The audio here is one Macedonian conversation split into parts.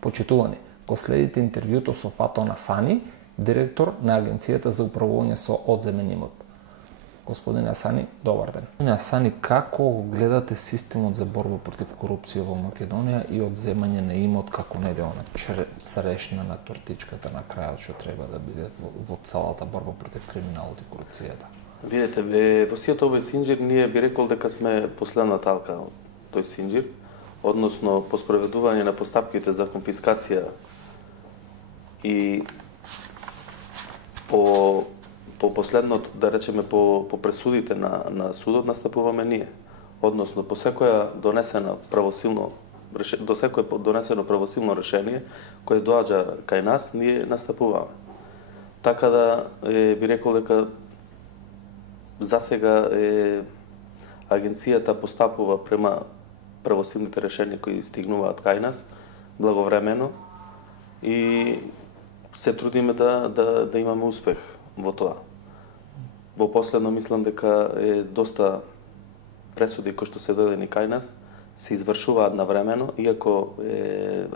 Почитувани, го следите интервјуто со Фатона Сани, директор на Агенцијата за управување со одземен имот. Господине Асани, добар ден. Господине Асани, како го гледате системот за борба против корупција во Македонија и одземање на имот како нели она црешна на тортичката на крајот што треба да биде во целата борба против криминалот и корупцијата? Видете, во сиот овој синџир ние би рекол дека сме последна талка од тој синџир, односно по спроведување на постапките за конфискација и по последното, да речеме, по пресудите на судот настапуваме ние. Односно, по секое донесено правосилно решение кое доаѓа кај нас, ние настапуваме. Така да би рекол дека засега агенцијата постапува према правосилните решенија кои стигнуваат кај нас благовремено и се трудиме да имаме успех во тоа. Во последно мислам дека доста пресуди кои што се дадени кај нас се извршуваат навремено, иако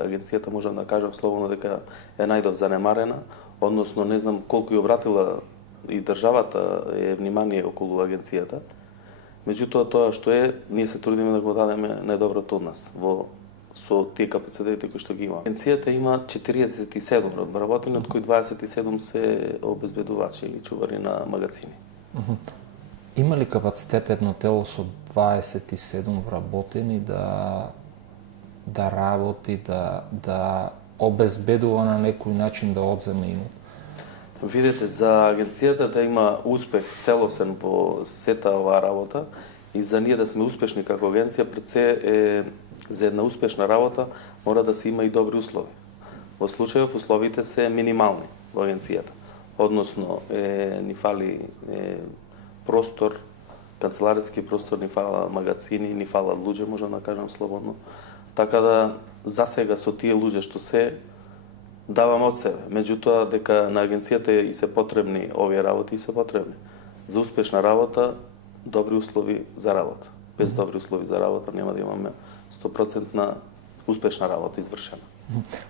агенцијата можам да кажам слободно дека е најдов занемарена, односно не знам колку ја обратила и државата внимание околу агенцијата. Меѓутоа тоа што ние се трудиме да го дадеме најдоброто од нас со тие капацитети кои што ги има. Агенцијата има 47 работени, од кои 27 се обезбедувачи или чувари на магазини. Има ли капацитет едно тело со 27 вработени да работи, да обезбедува на некој начин да одземе имот? Видете, за агенцијата да има успех целосен во сета оваа работа и за ние да сме успешни како агенција, пред се за една успешна работа мора да се има и добри услови. Во случајов условите се минимални во агенцијата. Односно, ни фали простор, канцеларски простор, ни фала магазини, ни фала луѓе, можам да кажам слободно. Така да, засега со тие луѓе што се, давам од себе. Меѓутоа, дека на агенцијата и се потребни овие работи и се потребни. За успешна работа, добри услови за работа. Без добри услови за работа нема да имаме 100% успешна работа извршена.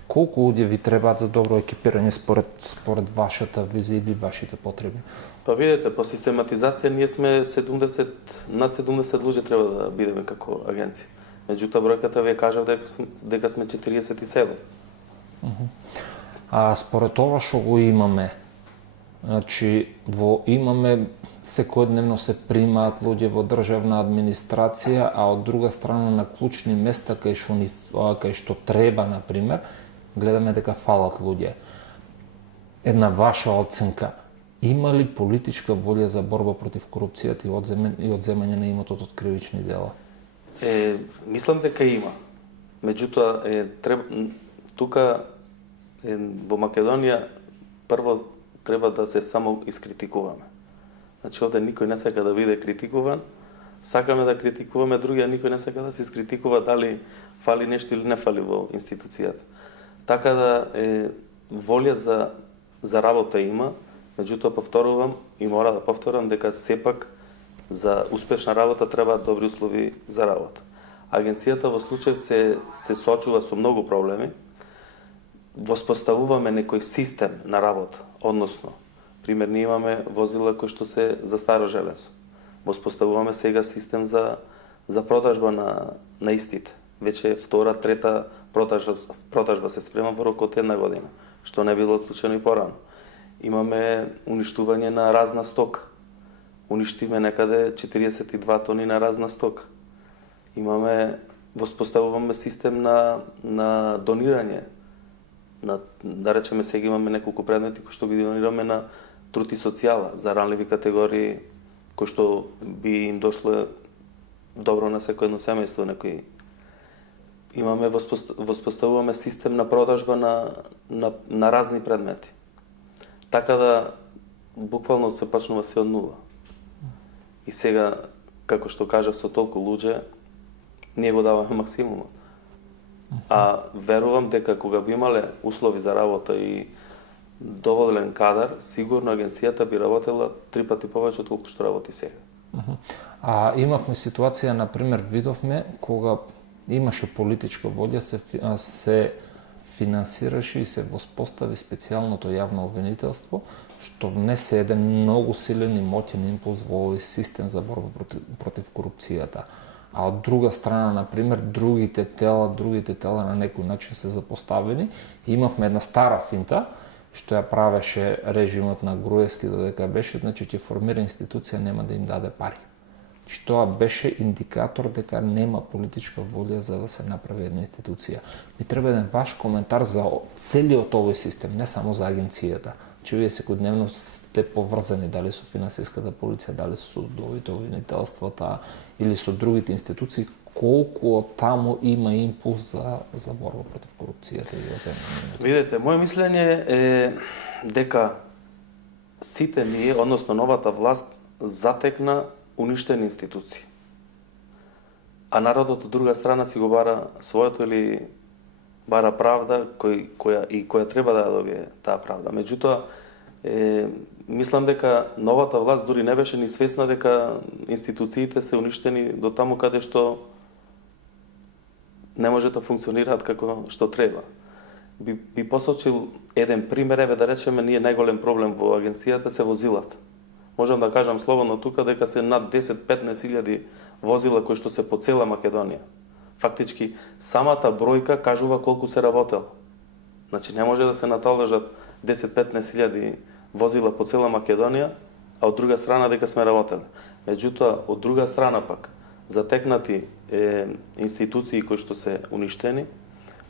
Колку луѓе ви требаат за добро екипирање според вашата визија или вашите потреби? Па видите, по систематизација ние сме 70, над 70 луѓе треба да бидеме како агенција. Меѓутоа бројката вие кажав дека сме 47. А според ова што го имаме, значи имаме секојдневно се примаат луѓе во државна администрација, а од друга страна на клучни места кај што треба, на пример, гледаме дека фалат луѓе. Една ваша оценка, има ли политичка волја за борба против корупцијата и одземање на имотот од кривични дела? Мислам дека има. Меѓутоа, тука во Македонија прво треба да се само искритикуваме. Значи, овде никој не сака да биде критикуван, сакаме да критикуваме другија, никој не сака да се искритикува дали фали нешто или не фали во институцијата. Така да волја за работа има, меѓутоа повторувам и мора да повторам дека сепак за успешна работа треба добри услови за работа. Агенцијата во случај се соочува со многу проблеми. Воспоставуваме некој систем на работа, односно, пример, ние имаме возила кои што се за старо железо. Воспоставуваме сега систем за продажба на истите. Веќе втора, трета продажба се спрема во рок од една година, што не било случајно и порано. Имаме уништување на разна стока. Уништиме некаде 42 тони на разна стока. Воспоставуваме систем на донирање. Да речеме, сега имаме неколку предмети кои што ги донираме на труд и социјала за ранливи категории кои што би им дошло добро на секој едно семејство некои. Воспоставуваме систем на продажба на разни предмети. Така да буквално се почнува се од нула. И сега, како што кажав, со толку луѓе, ние го даваме максимумот. А верувам дека кога би имале услови за работа и доволен кадар, сигурно агенцијата би работела 3 пати повеќе од колку што работи сега. А имавме ситуација, например, видовме кога имаше политичка волја, се финансираше и се воспостави специјалното јавно обвинителство, што внесе еден многу силен и моќен импулс во овој систем за борба против корупцијата. А од друга страна, например, другите тела на некој начин се запоставени. И имавме една стара финта, што ја правеше режимот на Груевски додека беше, значи ќе формира институција, нема да им даде пари. Значи тоа беше индикатор дека нема политичка волја за да се направи една институција. Ми треба еден ваш коментар за целиот овој систем, не само за агенцијата. Че вие секојдневно сте поврзани дали со финансиската полиција, дали со судовите обвинителствата или со другите институции, колку од таму има импулс за борба против корупцијата и одземање? Видете, моје мислење е дека сите ние, односно новата власт, затекна уништени институции. А народот од друга страна си го бара своето или бара правда која треба да ја добие таа правда. Меѓутоа, мислам дека новата власт дури не беше ни свесна дека институциите се уништени до таму каде што не може да функционираат како што треба. Би посочил еден пример, еве да речеме, ние најголем проблем во агенцијата се возилата. Можам да кажам слободно тука дека се над 10-15 илјади возила кои што се по цела Македонија. Фактички, самата бројка кажува колку се работело. Значи, не може да се наталежат 10-15 илјади возила по цела Македонија, а од друга страна дека сме работеле. Меѓутоа, од друга страна пак, затекнати институции кои што се уништени,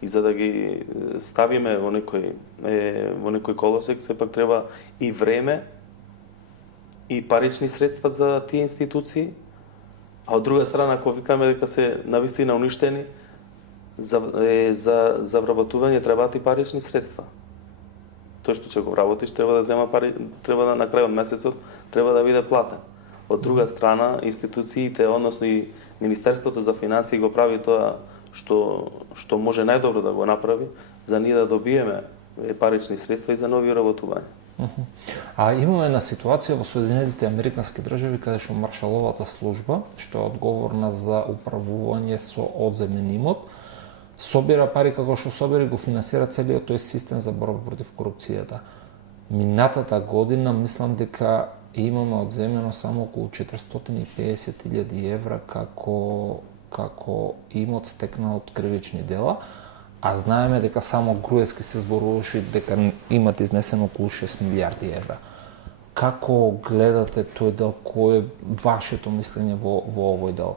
и за да ги ставиме во некој колосек, сепак треба и време, и парични средства за тие институции, а од друга страна, ако викаме дека се навистина уништени, за вработување требаат и парични средства. Тој што ќе го вработиш треба да зема пари, треба да на крај од месецот треба да биде платен. Од друга страна, институциите, односно и Министерството за финансии го прави тоа што може најдобро да го направи, за ние да добиеме парични средства и за нови вработувања. А имаме една ситуација во Соединетите Американски држави каде што Маршаловата служба, што е одговорна за управување со одземен имот, собира пари како што собира и го финансира целиот тој систем за борба против корупцијата. Минатата година мислам дека имаме одземено само околу 450.000 евра како имот стекнал од кривични дела, а знаеме дека само Груевски се зборуваше дека имат изнесено околу 6 милиарди евра. Како гледате тој дел, кој е вашето мислење во овој дел?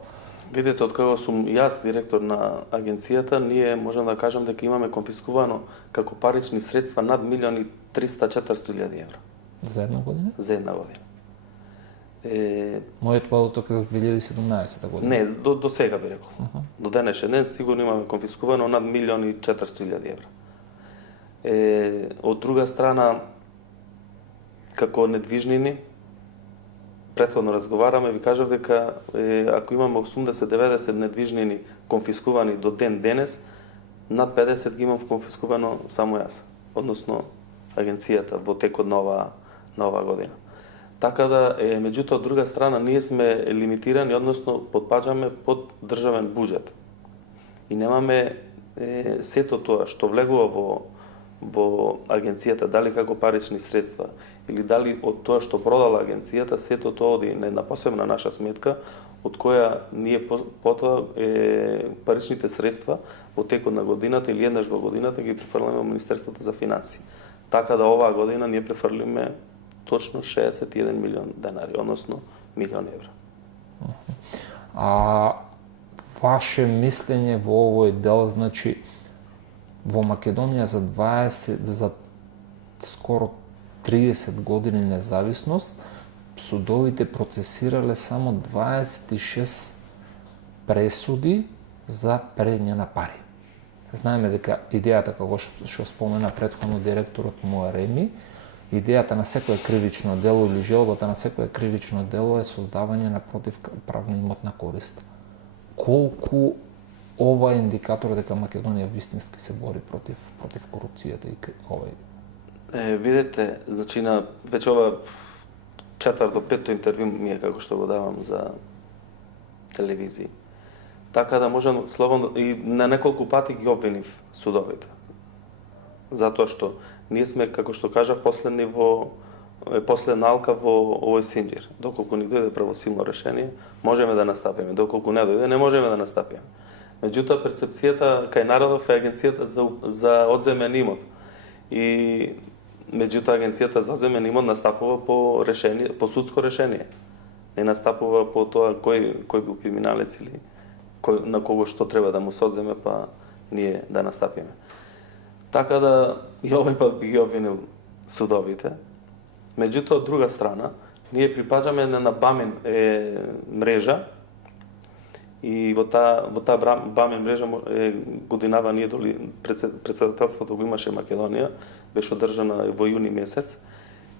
Видете, од кога сум јас директор на агенцијата, ние можам да кажам дека имаме конфискувано како парични средства над 1.300.000-400.000 евра. За една година? За една година. Мојот податок е за 2017 година. Не, до сега би рекол. До денешен ден сигурно имаме конфискувано над 1.400.000 евра. Од друга страна, како недвижнини, претходно разговараме, ви кажав дека ако имаме 80-90 недвижнини конфискувани до ден денес, над 50 ги имам конфискувано само јас, односно агенцијата во текот на оваа година. Така да, меѓутоа, од друга страна, ние сме лимитирани, односно подпаѓаме под државен буџет. И немаме сето тоа што влегува во агенцијата, дали како парични средства, или дали од тоа што продала агенцијата, сето тоа оди на една посебна наша сметка, од која ние потоа паричните средства во текот на годината или еднаш во годината ги префрлиме во Министерството за финансии. Така да оваа година ние префрлиме точно 61 милион денари, односно милион евра. А ваше мислење во овој дел, значи, во Македонија за скоро 30 години независност, судовите процесирале само 26 пресуди за прење на пари. Знаеме дека идејата, како што спомена претходно директорот Муареми, идејата на секое кривично дело или желбата на секое кривично дело е создавање на противправна имотна корист. Колку ова е индикатор дека Македонија вистински се бори против корупцијата и овој? Видете, значи на веќе ова четврто, петто интервју ми е како што го давам за телевизија. Така да можам слободно и на неколку пати ги обвинив судовите. Затоа што ние сме, како што кажав, последна алка во овој синџир. Доколку ни дојде правосилно решение, можеме да настапиме. Доколку не дојде, не можеме да настапиме. Меѓутоа, перцепцијата кај народов е агенцијата за одземен имот. И меѓутоа агенцијата за одземен имот настапува по решение, по судско решение. Не настапува по тоа кој бил криминалец или на кого што треба да му се одземе, па ние да настапиме. Така да и овој пат би ги обвинил судовите. Меѓутоа, од друга страна, ние припаѓаме на БАМИН мрежа и во таа БАМИН мрежа годинава ние доли председателството го имаше Македонија, беше одржана во јуни месец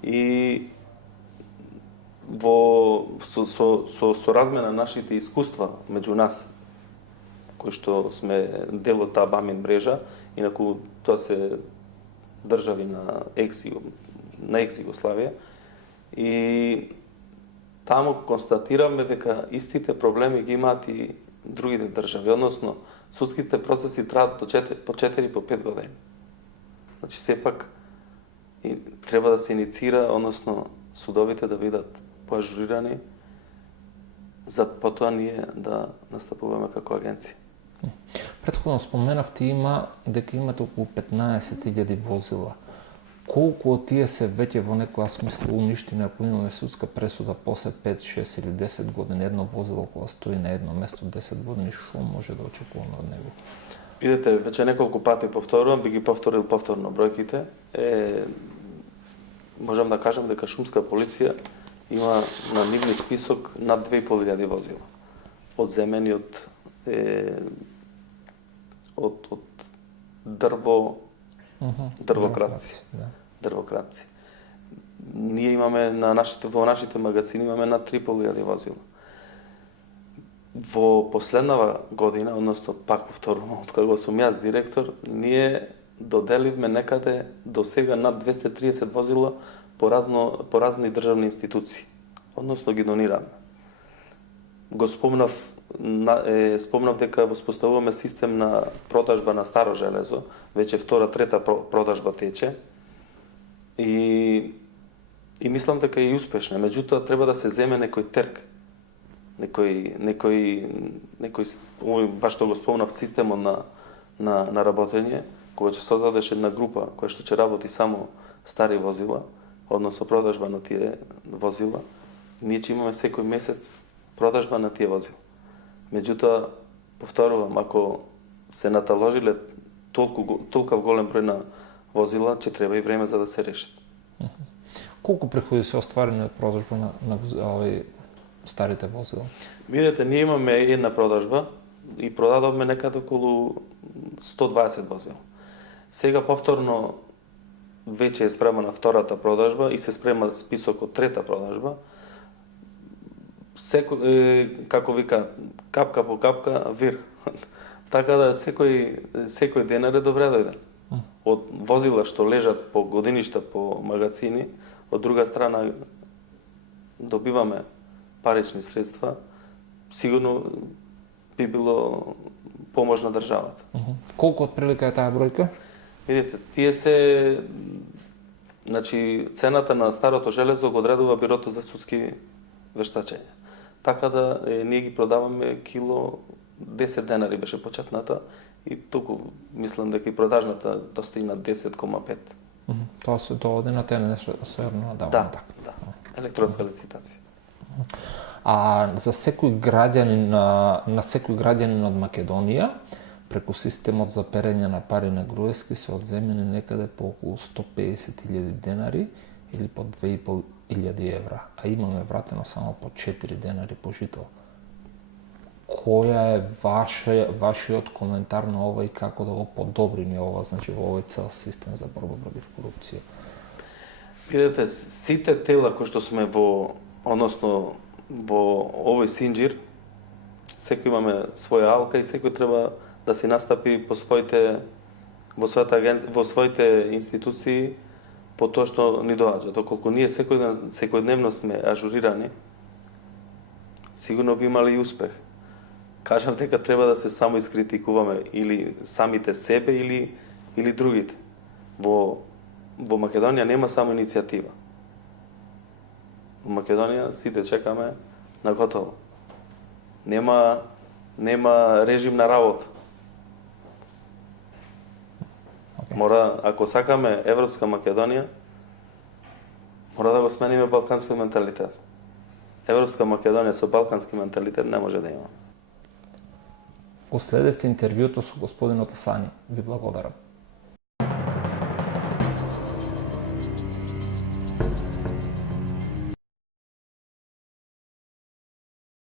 и со размена нашите искуства меѓу нас, кои што сме дел од таа БАМИН мрежа, инаку тоа се држави на екс-Југославија, и таму констатираме дека истите проблеми ги имаат и другите држави, односно судските процеси траат по 4-5 години. Значи сепак треба да се инициира, односно судовите да бидат поажурирани, за потоа ние да настапуваме како агенција. Претходно споменавте дека имате околу 15.000 возила. Колку од тие се веќе во некоја смисла уништени, ако имаме судска пресуда после 5, 6 или 10 години, едно возило кога стои на едно место 10 години, што може да очекуваме од него? Видете, веќе неколку пати повторувам, би ги повторил повторно бројките. Можам да кажам дека шумска полиција има на нивни список над 2.500 возила. Одземени од дрвократци. Дрвократци. Ние имаме во нашите магазини имаме над 3.500 возила. Во последнава година, односно пак повторувам, откако сум јас директор, ние доделивме некаде до сега над 230 возила по разни државни институции. Односно ги донираме. Го спомнав дека воспоставуваме систем на продажба на старо железо, веќе втора, трета продажба тече. И мислам дека е и успешна. Меѓутоа треба да се земе некој терк. Некој баш што го спомнав системот на работење, кога ќе создадеш една група која што ќе работи само стари возила, односно продажба на тие возила, ние ќе имаме секој месец продажба на тие возила. Меѓутоа, повторувам, ако се наталожиле толку голем број на возила, ќе треба и време за да се решат. Колку приходи се остварени од продажба на старите возила? Видете, ние имаме една продажба и продадовме некаде околу 120 возила. Сега повторно веќе е спремана втората продажба и се спрема список од трета продажба. Како вика, капка по капка, вир. Така да секој денар е добре дојден. Од возила што лежат по годиништа, по магазини, од друга страна добиваме парични средства, сигурно би било помош на државата. Колку отприлика е таа бројка? Видите, тие се... Значи, цената на старото железо го одредува Бирото за судски вештачења. Така да ние ги продаваме кило 10 денари беше почетната и туку мислам дека и продажната достигна 10,5. Тоа се доводи на ТНС сојерно надавање. Да. Електронска лицитација. А за секој граѓанин од Македонија, преку системот за перење на пари на Груевски се одземени некаде по околу 150.000 денари или по 2.500 евра, а имаме вратено само по 4 денари по жител. Која е вашиот коментар на ова и како да го подобриме ова, значи во овој цел систем за борба против корупција? Видете, сите тела кои што сме во овој синџир, секој имаме своја алка и секој треба да си настапи во своите институции по тоа што ни доаѓа. Доколку ние секојдневно сме ажурирани, сигурно би имали и успех. Кажав дека треба да се само искритикуваме или самите себе или другите. Во Македонија нема само иницијатива. Во Македонија сите чекаме на готово. Нема режим на работа. Мора, ако сакаме Европска Македонија, мора да го смениме балканскиот менталитет. Европска Македонија со балкански менталитет не може да има. Го следевте интервјуто со господинот Асани. Ви благодарам.